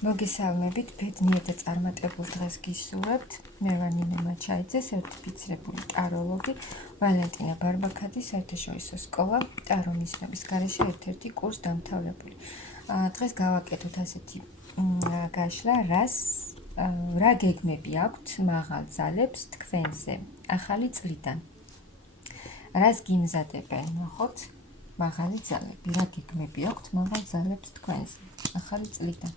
მოგესალმებით, ბედნიერ და წარმატებულ დღეს გისურვებთ. მე ვარ ნინო მაჩაიძე, სერტიფიცირებული ტაროლოგი, ვალენტინა ბარბაქაძის საერთაშორისო სკოლა, ტარო მისნობის გარეშე ერთ-ერთი კურს დამთავრებული. დღეს გავაკეთოთ ასეთი გაშლა, რა გეგმები აქვთ მაღალ ძალებს თქვენზე ახალი წლიდან. რას გიმზადებენ, ნახოთ, მაღალი ძალები, რა გეგმები აქვთ მაღალ ძალებს თქვენზე ახალი წლიდან.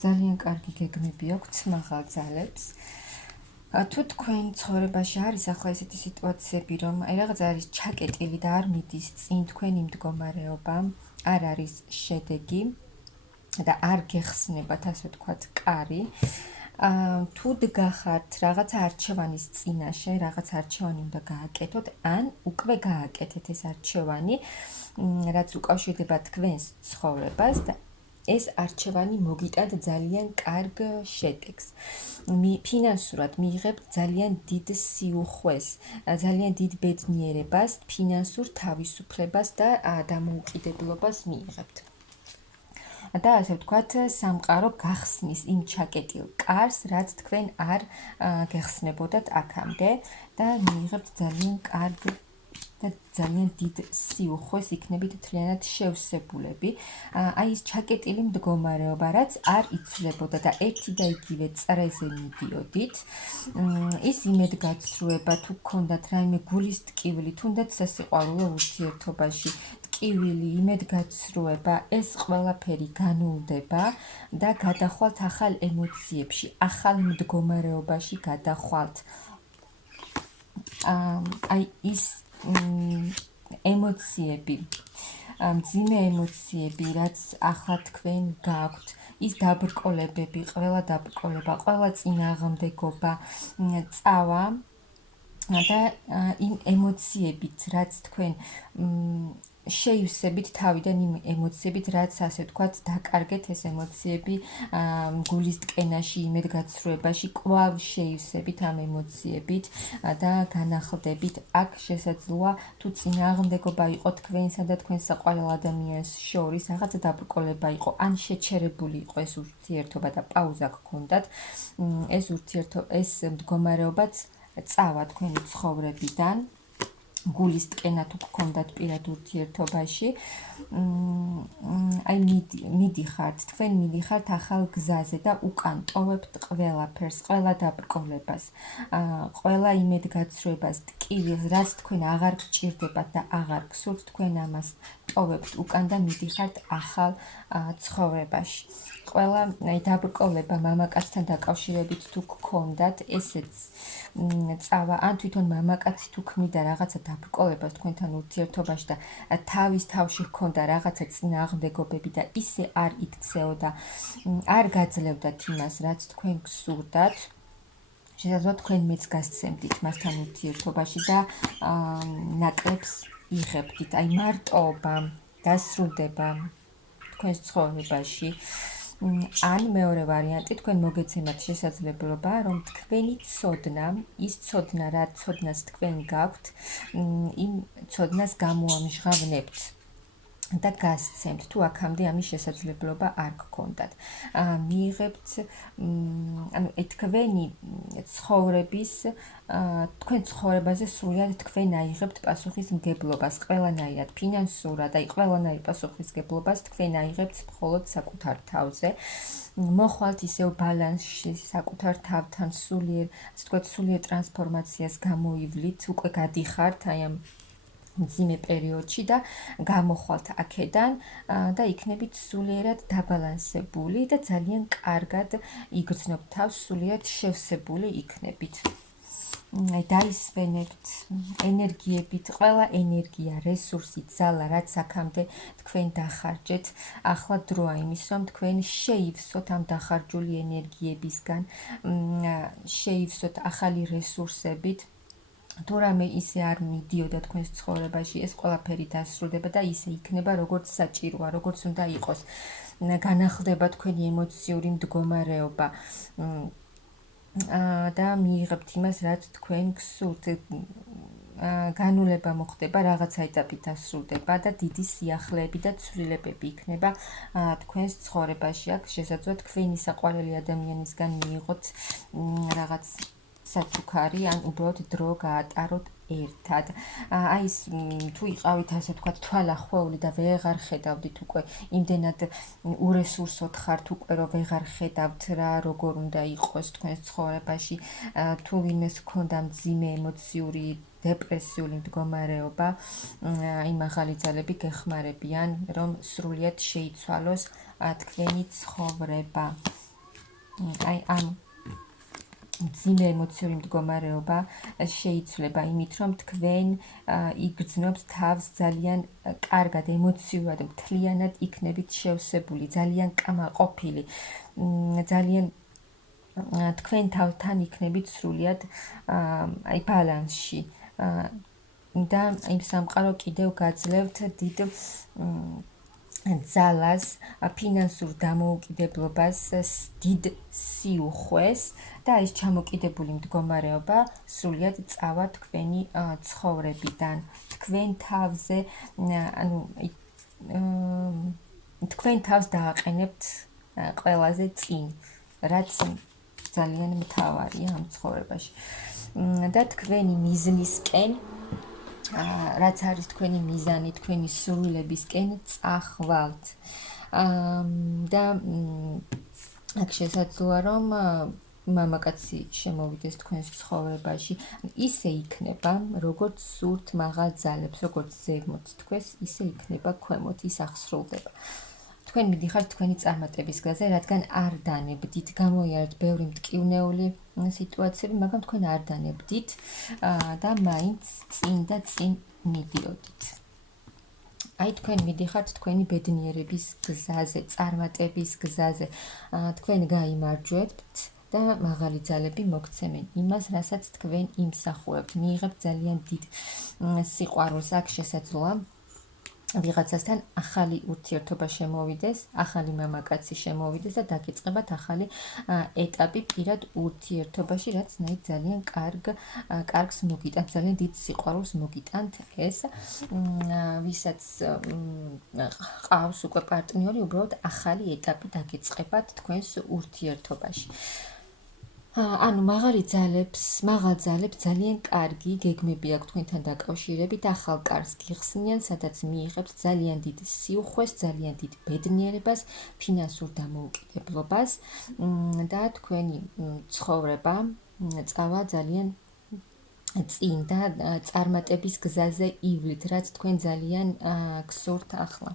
ძალიან კარგი გეგმები აქვთ მაღალ ძალებს. თუ თქვენ ცხოვრებაში არის ახლა ესეთი სიტუაციები, რომ რაღაც არის ჩაკეტილი და არ მიდის წინ თქვენი მდგომარეობა, არ არის შედეგი და არ გეხსნებათ, ასე ვთქვათ, კარი, თუ დგახართ რაღაცა არჩევანის წინაშე, რაღაც არჩევანი უნდა გააკეთოთ, ან უკვე გააკეთეთ ეს არჩევანი, რაც უკავშირდება თქვენს ცხოვრებას და ეს არჩევანი მოგიტად ძალიან კარგ შედეგს. ფინანსურად მიიღებთ ძალიან დიდ სიუხვეს, ძალიან დიდ ბედნიერებას, ფინანსურ თავისუფლებას და დამოუკიდებლობას მიიღებთ. და ასე ვთქვათ, სამყარო გახსნის იმ ჩაკეტილ კარს, რაც თქვენ არ გეხსნებოდათ აქამდე და მიიღებთ ძალიან კარგ და ძალიან დიდ სიუხვეს, იქნებით მთლიანად შევსებულები. აი ეს ჩაკეტილი მდგომარეობა, რაც არ იცვლებოდა და ერთი და იგივე წრეზე მიდიოდით, ის იმედგაცრუება თუ გქონდათ რაიმე გულის ტკივილი, თუნდაც სასიყვარულო ურთიერთობაში, ტკივილი, იმედგაცრუება, ეს ყველაფერი განულდება და გადახვალთ ახალ ემოციებში, ახალ მდგომარეობაში გადახვალთ. აი ის ემოციები, მძიმე ემოციები, რაც ახლა თქვენ გაქვთ, ის დაბრკოლებები, ყველა დაბრკოლება, ყველა წინააღმდეგობა წავა და იმ ემოციებით, რაც თქვენ შეივსებით თავიდან იმ ემოციებით, რაც ასე ვთქვათ, დაკარგეთ ეს ემოციები გულის ტკენაში, იმედგაცრუებაში, კვლავ შეივსებით ამ ემოციებით და განახლდებით. აქ შესაძლოა თუ წინააღმდეგობა იყო თქვენსა და თქვენ საყვარელ ადამიანს შორის, რაღაცა დაბრკოლება იყო, ან შეჩერებული იყო ეს ურთიერთობა და პაუზა გქონდათ, ეს მდგომარეობაც წავა თქვენი ცხოვრებიდან. გულის ტკენა თუ გქონდათ პირად ურთიერთობაში, აი მიდიხართ, თქვენ მიდიხართ ახალ გზაზე და უკან ტოვებთ ყველაფერს, ყველა დაბრკოლებას, ყველა იმედგაცრუებას, ტკივილს, რაც თქვენ აღარ გჭირდებათ და აღარ გსურთ, თქვენ ამას ტოვებთ უკან და მიდიხართ ახალ ცხოვრებაში. ყველა დაბრკოლება მამაკაცთან დაკავშირებით თუ გქონდათ, ესეც წავა, ან თვითონ მამაკაცი თუ ქმნიდა რაღაცა დაბრკოლებას თქვენთან ურთიერთობაში და თავის თავში ჰქონდა რაღაცა წინააღმდეგობები და ისე არ იქცეოდა, არ გაძლევდათ იმას, რაც თქვენ გსურდათ, შესაძლოა თქვენ მეც გასცემდით მასთან ურთიერთობაში და ნაკლებს იღებდით, აი მარტოობა, დასრულდება თქვენს ცხოვრებაში. ან მეორე ვარიანტი, თქვენ მოგეცემათ შესაძლებლობა, რომ თქვენი ცოდნა, ის ცოდნა, რა ცოდნას თქვენ გაქვთ, იმ ცოდნას გამოამჟღავნებთ და გასცემთ, თუ აქამდე ამის შესაძლებლობა არ გქონდათ. მიიღებთ, ანუ თქვენი ცხოვრების, თქვენ ცხოვრებაზე სრულად თქვენ აიღებთ პასუხისმგებლობას, ყველანაირად ფინანსურად, აი ყველანაირ პასუხისმგებლობას თქვენ აიღებთ მხოლოდ საკუთარ თავზე. მოხვალთ ისევ ბალანსში საკუთარ თავთან სულიერ, ასე ვთქვათ, სულიერ ტრანსფორმაციას გამოივლით, უკვე გადიხართ აი ამ მძიმე პერიოდში და გამოხვალთ აქედან და იქნებით სულიერად დაბალანსებული და ძალიან კარგად იგრძნობთ თავს, სულიერად შევსებული იქნებით. დაისვენებთ ენერგიებით, ყველა ენერგია, რესურსი, ძალა, რაც აქამდე თქვენ დახარჯეთ, ახლა დროა იმის, რომ თქვენ შეივსოთ ამ დახარჯული ენერგიებისგან, შეივსოთ ახალი რესურსებით. თუ რამე ისე არ მიდიოდა თქვენს ცხოვრებაში, ეს ყველაფერი დასრულდება და ისე იქნება, როგორც საჭიროა, როგორც უნდა იყოს. განახლდება თქვენი ემოციური მდგომარეობა და მიიღებთ იმას, რაც თქვენ გსურთ. განულება მოხდება, რაღაცა ეტაპი დასრულდება და დიდი სიახლეები და ცვლილებები იქნება თქვენს ცხოვრებაში. აქ შესაძლოა თქვენი საყვარელი ადამიანისგან მიიღოთ რაღაც საჩუქარი, ან უბრალოდ დრო გაატაროთ ერთად. აი ეს თუ იყავით ასე ვთქვათ თვალახვეული და ვეღარ ხედავდით უკვე იმდენად ურესურსოდ ხართ უკვე რომ ვეღარ ხედავთ რა როგორ უნდა იყოს თქვენს ცხოვრებაში, თუ ვინმეს ჰქონდა მძიმე ემოციური დეპრესიული მდგომარეობა, აი მაღალი ძალები გეხმარებიან რომ სრულიად შეიცვალოს თქვენი ცხოვრება. აი ამ მძიმე ემოციური მდგომარეობა შეიცვლება იმით, რომ თქვენ იგრძნობთ თავს ძალიან კარგად, ემოციურად, მთლიანად იქნებით შევსებული, ძალიან კამაყოფილი, ძალიან თქვენ თავთან იქნებით სრულიად აი ბალანსში. და იმ სამყარო კიდევ გაძლევთ დიდ ძალას, ფინანსურ დამოუკიდებლობას, დიდ სიუხვეს და ეს ჩამოკიდებული მდგომარეობა სრულიად წავა თქვენი ცხოვრებიდან. თქვენ თავზე, ანუ თქვენ თავს დააყენებთ ყველაზე წინ, რაც ძალიან მთავარია ამ ცხოვრებაში. და თქვენი მიზნისკენ, რაც არის თქვენი მიზანი, თქვენი სურვილებისკენ წახვალთ. და აქ შესაძლოა რომ მამაკაცი შემოვიდეს თქვენს ცხოვრებაში, ისე იქნება, როგორც სურთ მაღალ ძალებს, როგორც ზემოთ თქვენს, ისე იქნება ქვემოთ, ის აღსრულდება. თქვენ მიდიხართ თქვენი წარმატების გზაზე, რადგან არ დანებდით, გამოიარეთ ბევრი მტკივნეული სიტუაციები, მაგრამ თქვენ არ დანებდით და მაინც წინ და წინ მიდიოდით. აი თქვენ მიდიხართ თქვენი ბედნიერების გზაზე, წარმატების გზაზე. თქვენ გაიმარჯვებთ და მაღალი ძალები მოგცემენ იმას, რასაც თქვენ იმსახურებთ. მიიღებთ ძალიან დიდ სიყვარულს. აქ შესაძლოა ვიღაცასთან ახალი ურთიერთობა შემოვიდეს, ახალი მამაკაცი შემოვიდეს და დაგიწყებათ ახალი ეტაპი პირად ურთიერთობაში, რაც ნაირ ძალიან კარგს მოგიტანთ, ძალიან დიდ სიყვარულს მოგიტანთ ეს, ვისაც ყავს უკვე პარტნიორი, უბრალოდ ახალი ეტაპი დაგიწყებათ თქვენს ურთიერთობაში. ანუ მაღალ ძალებს ძალიან კარგი გეგმები აქვს თქვენთან დაკავშირებით, ახალ კარგს გიხსნიან, სადაც მიიღებთ ძალიან დიდ სიუხვეს, ძალიან დიდ ბედნიერებას, ფინანსურ დამოუკიდებლობას და თქვენი ცხოვრება წავა ძალიან წინ და წარმატების გზაზე ივლით, რაც თქვენ ძალიან გსურთ ახლა.